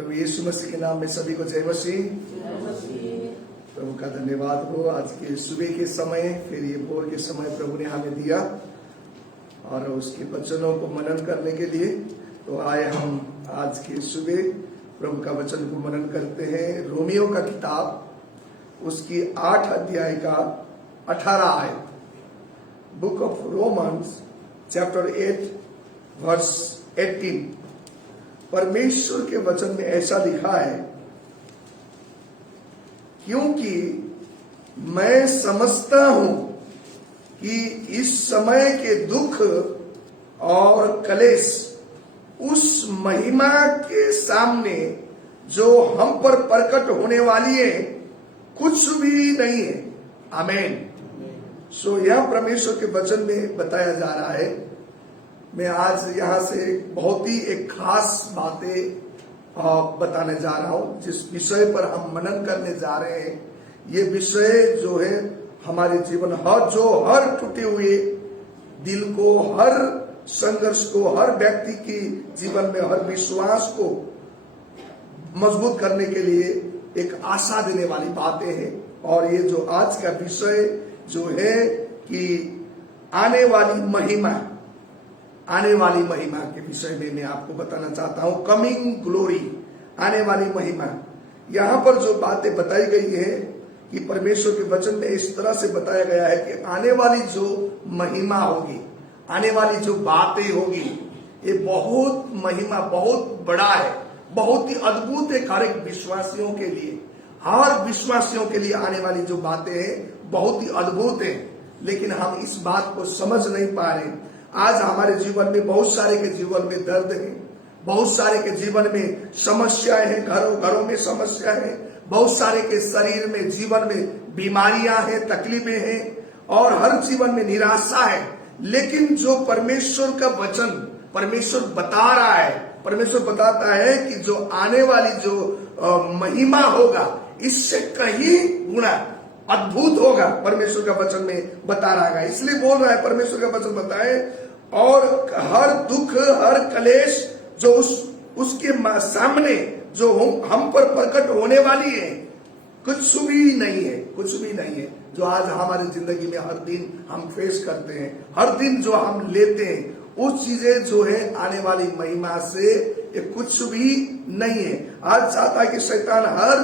प्रभु यीशु मसीह के नाम में सभी को जय मसीह। प्रभु का धन्यवाद हो। आज के सुबह के समय फिर ये भोर के समय प्रभु ने हमें दिया और उसके वचनों को मनन करने के लिए तो आए हम आज के सुबह प्रभु का वचन को मनन करते हैं। रोमियो का किताब उसकी 8 अध्याय का 18 आयत, book of Romans chapter 8 verse 18। परमेश्वर के वचन में ऐसा लिखा है, क्योंकि मैं समझता हूं कि इस समय के दुख और कलेश उस महिमा के सामने जो हम पर प्रकट होने वाली है कुछ भी नहीं है। आमीन। सो यह परमेश्वर के वचन में बताया जा रहा है। मैं आज यहाँ से बहुत ही एक खास बातें बताने जा रहा हूँ। जिस विषय पर हम मनन करने जा रहे हैं, ये विषय जो है हमारे जीवन हर टूटे हुए दिल को, हर संघर्ष को, हर व्यक्ति की जीवन में हर विश्वास को मजबूत करने के लिए एक आशा देने वाली बातें हैं। और ये जो आज का विषय जो है कि आने वाली महिमा के विषय में मैं आपको बताना चाहता हूं। कमिंग ग्लोरी, आने वाली महिमा। यहां पर जो बातें बताई गई है कि परमेश्वर के वचन में इस तरह से बताया गया है कि आने वाली जो महिमा होगी, आने वाली जो बातें होगी, ये बहुत महिमा, बहुत बड़ा है, बहुत ही अद्भुत है। हर एक विश्वासियों के लिए, हर विश्वासियों के लिए आने वाली जो बातें हैं बहुत ही अद्भुत है। लेकिन हम इस बात को समझ नहीं पा रहे। आज हमारे जीवन में बहुत सारे के जीवन में दर्द है, बहुत सारे के जीवन में समस्याएं हैं, घरों में समस्या है, बहुत सारे के शरीर में, जीवन में बीमारियां हैं, तकलीफें हैं और हर जीवन में निराशा है। लेकिन जो परमेश्वर का वचन परमेश्वर बता रहा है, परमेश्वर बताता है कि जो आने वाली जो महिमा होगा इससे कहीं गुना अद्भुत होगा। परमेश्वर का वचन में बता रहा है, इसलिए बोल रहा है परमेश्वर का वचन बताए। और हर दुख, हर कलेश जो उसके सामने जो हम पर प्रकट होने वाली है कुछ भी नहीं है, कुछ भी नहीं है। जो आज हमारी जिंदगी में हर दिन हम फेस करते हैं, हर दिन जो हम लेते हैं, उस चीजें जो है आने वाली महिमा से ये कुछ भी नहीं है। आज चाहता है कि शैतान हर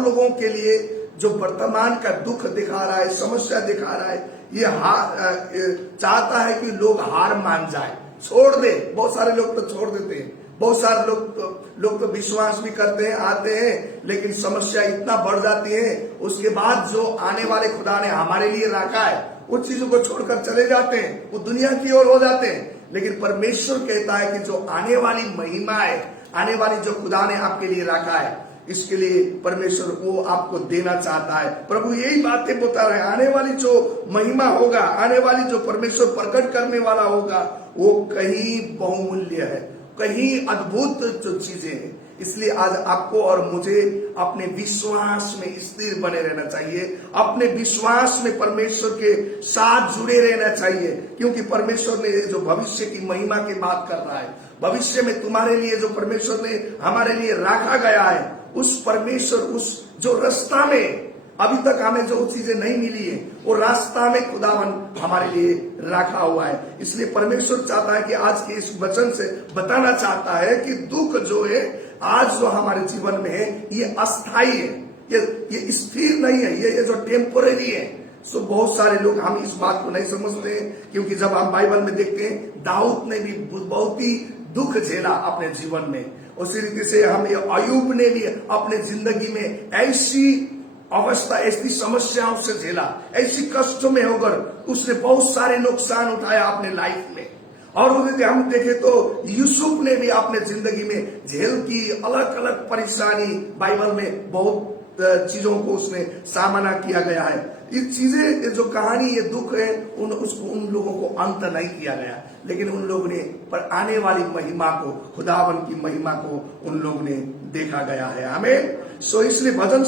लोगों के लिए जो वर्तमान का दुख दिखा रहा है, समस्या दिखा रहा है, ये चाहता है कि लोग हार मान जाए, छोड़ दे। बहुत सारे लोग तो छोड़ देते हैं, बहुत सारे लोग तो विश्वास भी करते हैं, आते हैं, लेकिन समस्या इतना बढ़ जाती है, उसके बाद जो आने वाले खुदा ने हमारे लिए रखा है उस चीजों को छोड़कर चले जाते हैं, वो दुनिया की ओर हो जाते हैं। लेकिन परमेश्वर कहता है कि जो आने वाली महिमा है, आने वाली जो खुदा ने आपके लिए रखा है, इसके लिए परमेश्वर वो आपको देना चाहता है। प्रभु यही बातें बता रहे हैं। आने वाली जो महिमा होगा, आने वाली जो परमेश्वर प्रकट करने वाला होगा, वो कहीं बहुमूल्य है, कहीं अद्भुत जो चीजें हैं। इसलिए आज आपको और मुझे अपने विश्वास में स्थिर बने रहना चाहिए, अपने विश्वास में परमेश्वर के साथ जुड़े रहना चाहिए। क्योंकि परमेश्वर ने जो भविष्य की महिमा की बात कर रहा है, भविष्य में तुम्हारे लिए जो परमेश्वर ने हमारे लिए रखा गया है, उस परमेश्वर, उस जो रास्ता में अभी तक हमें जो चीजें नहीं मिली है, वो रास्ता में खुदावन हमारे लिए रखा हुआ है। इसलिए परमेश्वर चाहता है कि आज के इस वचन से बताना चाहता है कि दुख जो है आज जो हमारे जीवन में है ये अस्थाई है, ये स्थिर नहीं है, ये जो टेम्पोरेरी है। सो बहुत सारे लोग हम इस बात को नहीं समझते हैं। क्योंकि जब हम बाइबल में देखते हैं, दाऊद ने भी बहुत ही दुख झेला अपने जीवन में। उसी रीति से हम अय्यूब ने भी अपने जिंदगी में ऐसी अवस्था, ऐसी समस्याओं से झेला, ऐसी कष्टों में होकर उसने बहुत सारे नुकसान उठाया अपने लाइफ में। और हम देखे तो यूसुफ ने भी अपने जिंदगी में झेल की अलग अलग परेशानी, बाइबल में बहुत चीजों को उसने सामना किया गया है। ये चीजें जो कहानी, ये दुख है, उन लोगों को अंत नहीं किया गया, लेकिन उन लोगों ने पर आने वाली महिमा को, खुदावन की महिमा को उन लोगों ने देखा गया है। हमें सो इसलिए भजन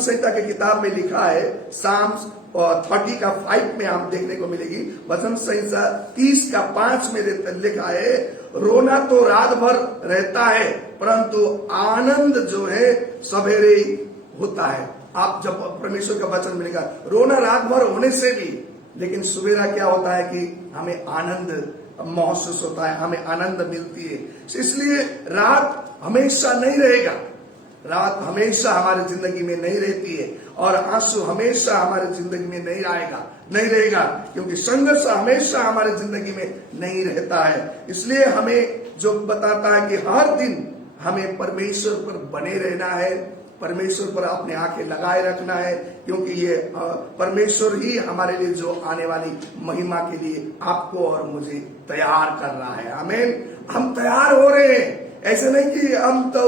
संहिता के किताब में लिखा है, साम्स 30 का 5 में आप देखने को मिलेगी। वचन संहिता 30 का 5 में लिखा है, रोना तो रात भर रहता है परंतु आनंद जो है सवेरे होता है। आप जब परमेश्वर का वचन मिलेगा, रोना रात भर होने से भी, लेकिन सवेरा क्या होता है कि हमें आनंद महसूस होता है, हमें आनंद मिलती है। इसलिए रात हमेशा नहीं रहेगा, रात हमेशा हमारी जिंदगी में नहीं रहती है, और आंसू हमेशा हमारी जिंदगी में नहीं रहेगा, क्योंकि संघर्ष हमेशा हमारी जिंदगी में नहीं रहता है। इसलिए हमें जो बताता है कि हर दिन हमें परमेश्वर पर बने रहना है, परमेश्वर पर अपने आंखें लगाए रखना है, क्योंकि ये परमेश्वर ही हमारे लिए जो आने वाली महिमा के लिए आपको और मुझे तैयार कर रहा है। आमीन। हम तैयार हो रहे हैं, ऐसे नहीं कि हम तो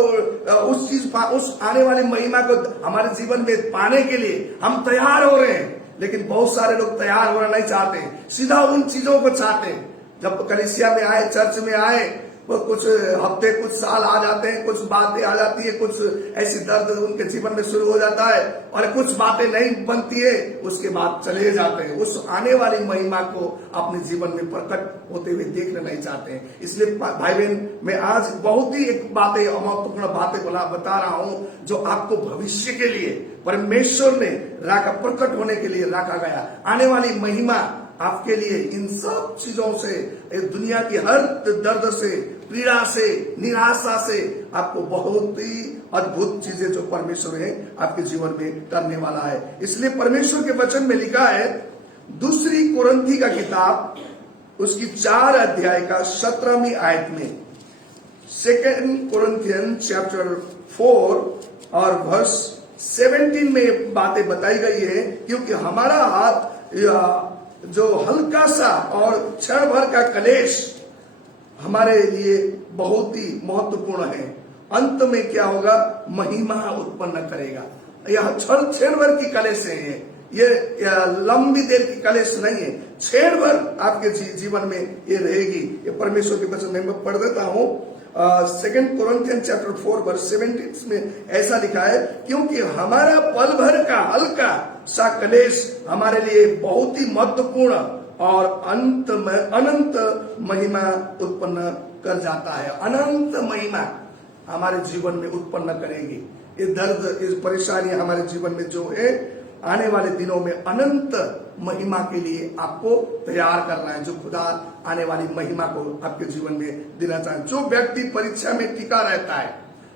उस आने वाली महिमा को हमारे जीवन में पाने के लिए हम तैयार हो रहे हैं, लेकिन बहुत सारे लोग तैयार होना नहीं चाहते, सीधा उन चीजों को चाहते हैं। जब कलीसिया में आए, चर्च में आए, वो कुछ हफ्ते कुछ साल आ जाते हैं, कुछ बातें आ जाती है, कुछ ऐसी दर्द उनके जीवन में शुरू हो जाता है, और कुछ बातें नहीं बनती है, उसके बाद चले जाते हैं। उस आने वाली महिमा को अपने जीवन में प्रकट होते हुए देखना नहीं चाहते हैं। इसलिए भाई बहन, मैं आज बहुत ही एक बातें, महत्वपूर्ण बातें बता रहा हूं, जो आपको भविष्य के लिए परमेश्वर ने रखा, प्रकट होने के लिए रखा गया। आने वाली महिमा आपके लिए इन सब चीजों से, दुनिया की हर दर्द से, पीड़ा से, निराशा से आपको बहुत ही अद्भुत चीजें जो परमेश्वर है आपके जीवन में करने वाला है। इसलिए परमेश्वर के वचन में लिखा है, 2 कुरिन्थी का किताब उसकी 4 अध्याय का 17वीं आयत में, 2 Corinthians chapter 4 और वर्ष 17 में बातें बताई गई है। क्योंकि हमारा हाथ जो हल्का सा और क्षण भर का कलेश हमारे लिए बहुत ही महत्वपूर्ण है, अंत में क्या होगा, महिमा उत्पन्न करेगा। यह क्षण भर की कलेश है, ये लंबी देर की कलेश नहीं है, क्षण भर आपके जीवन में ये रहेगी। ये परमेश्वर के वचन में मैं पढ़ देता हूं। 2 Corinthians chapter 4 verse 17 में ऐसा लिखा है, क्योंकि हमारा पल भर का हल्का सा कलेश हमारे लिए बहुत ही महत्वपूर्ण और अनंत महिमा उत्पन्न कर जाता है। अनंत महिमा हमारे जीवन में उत्पन्न करेगी। ये दर्द, इस परेशानी हमारे जीवन में जो है, आने वाले दिनों में अनंत महिमा के लिए आपको तैयार करना है, जो खुदा आने वाली महिमा को आपके जीवन में देना चाहे। जो व्यक्ति परीक्षा में टिका रहता है,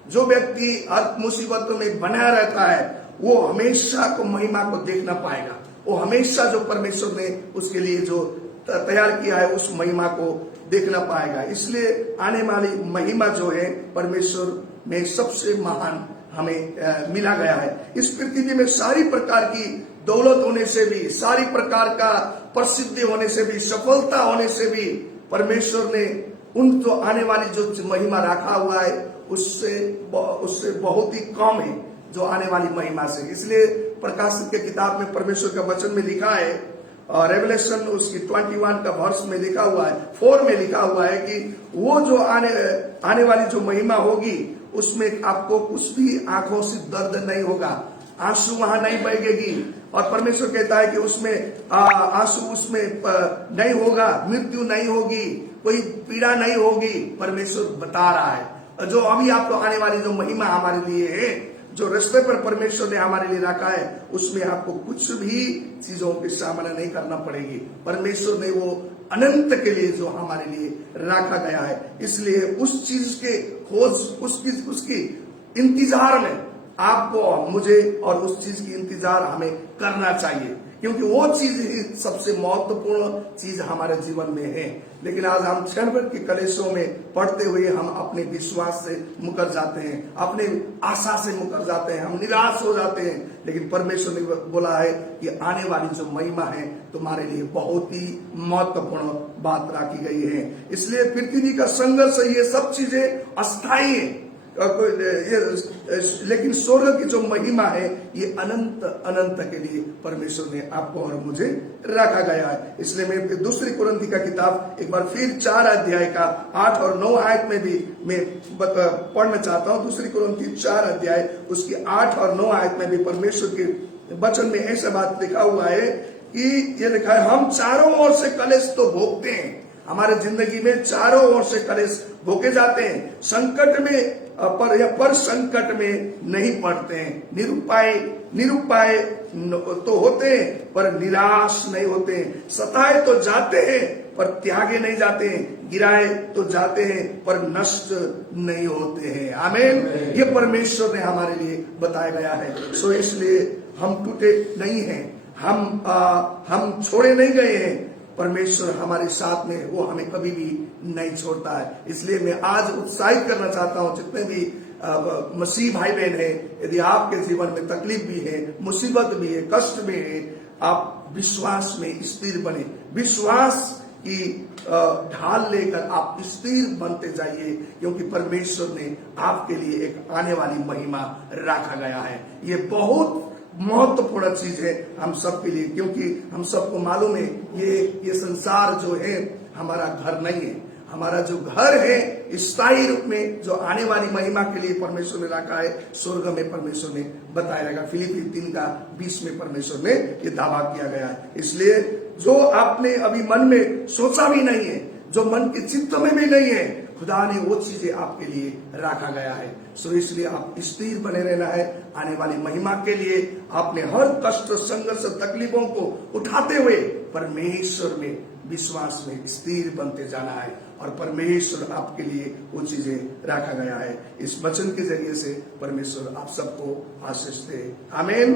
जो व्यक्ति हर मुसीबतों में बना रहता है, वो हमेशा को महिमा को देखना पाएगा। वो हमेशा जो परमेश्वर ने उसके लिए जो तैयार किया है, उस महिमा को देखना पाएगा। इसलिए आने वाली महिमा जो है परमेश्वर में सबसे महान हमें मिला गया है। इस पृथ्वी में सारी प्रकार की दौलत होने से भी, सारी प्रकार का प्रसिद्धि होने से भी, सफलता होने से भी, परमेश्वर ने उन जो आने वाली जो महिमा रखा हुआ है उससे बहुत ही कम है जो आने वाली महिमा से। इसलिए प्रकाशित के किताब में परमेश्वर का वचन में लिखा है, रेवलेशन उसकी 21 का वर्ष में लिखा हुआ है, 4 में लिखा हुआ है कि वो जो आने वाली जो महिमा होगी उसमें आपको कुछ भी आंखों से दर्द नहीं होगा, आंसू वहां नहीं बहेगी। और परमेश्वर कहता है कि उसमें आंसू उसमें नहीं होगा, मृत्यु नहीं होगी, कोई पीड़ा नहीं होगी। परमेश्वर बता रहा है जो अभी आपको आने वाली जो महिमा हमारे लिए है, जो रास्ते पर परमेश्वर ने हमारे लिए रखा है, उसमें आपको कुछ भी चीजों की सामना नहीं करना पड़ेगी। परमेश्वर ने वो अनंत के लिए जो हमारे लिए रखा गया है, इसलिए उस चीज के खोज, उसकी इंतजार में आपको, मुझे और उस चीज की इंतजार हमें करना चाहिए, क्योंकि वो चीज ही सबसे महत्वपूर्ण चीज हमारे जीवन में है। लेकिन आज हम क्षण भर के कलेशों में पड़ते हुए हम अपने विश्वास से मुकर जाते हैं, अपने आशा से मुकर जाते हैं, हम निराश हो जाते हैं। लेकिन परमेश्वर ने बोला है कि आने वाली जो महिमा है तुम्हारे लिए बहुत ही महत्वपूर्ण बात रखी गई है। इसलिए पृथ्वी का संघर्ष, ये सब चीजें अस्थायी है, लेकिन स्वर्ग की जो महिमा है ये अनंत अनंत के लिए परमेश्वर ने आपको और मुझे रखा गया है। इसलिए मैं 2 कुरिन्थी का किताब एक बार फिर 4 अध्याय का 8 और 9 आयत में भी मैं पढ़ना चाहता हूं। 2 कुरिन्थी 4 अध्याय उसकी 8 और 9 आयत में भी परमेश्वर के वचन में ऐसा बात लिखा हुआ है कि ये लिखा है, हम चारों ओर से कलेश तो भोगते हैं। हमारे जिंदगी में चारों ओर से कलेश भोगे जाते हैं। संकट में पर संकट में नहीं पड़ते हैं। निरुपाय तो होते हैं पर निराश नहीं होते हैं। सताए तो जाते हैं पर त्यागे नहीं जाते हैं। गिराए तो जाते हैं पर नष्ट नहीं होते हैं। आमीन। ये परमेश्वर ने हमारे लिए बताया गया है। सो इसलिए हम टूटे नहीं हैं, हम छोड़े नहीं गए हैं। परमेश्वर हमारे साथ में, वो हमें कभी भी नहीं छोड़ता है। इसलिए मैं आज उत्साहित करना चाहता हूं जितने भी मसीह भाई बहन है, यदि आपके जीवन में तकलीफ भी है, मुसीबत भी है, कष्ट भी है, आप विश्वास में स्थिर बने। विश्वास की ढाल लेकर आप स्थिर बनते जाइए, क्योंकि परमेश्वर ने आपके लिए एक आने वाली महिमा रखा गया है। ये बहुत महत्वपूर्ण चीज है हम सब के लिए, क्योंकि हम सबको मालूम है ये संसार जो है हमारा घर नहीं है। हमारा जो घर है स्थायी रूप में जो आने वाली महिमा के लिए परमेश्वर ने रखा है, स्वर्ग में परमेश्वर ने बताया रहेगा। फिलिप्पी 3:20 में परमेश्वर ने ये दावा किया गया है। इसलिए जो आपने अभी मन में सोचा भी नहीं है, जो मन के चित्त में भी नहीं है, खुदा ने वो चीजें आपके लिए रखा गया है। सो इसलिए आप स्थिर बने रहना है। आने वाली महिमा के लिए आपने हर कष्ट, संघर्ष, तकलीफों को उठाते हुए परमेश्वर में विश्वास में स्थिर बनते जाना है, और परमेश्वर आपके लिए वो चीजें रखा गया है। इस वचन के जरिए से परमेश्वर आप सबको आशीष दे। आमीन।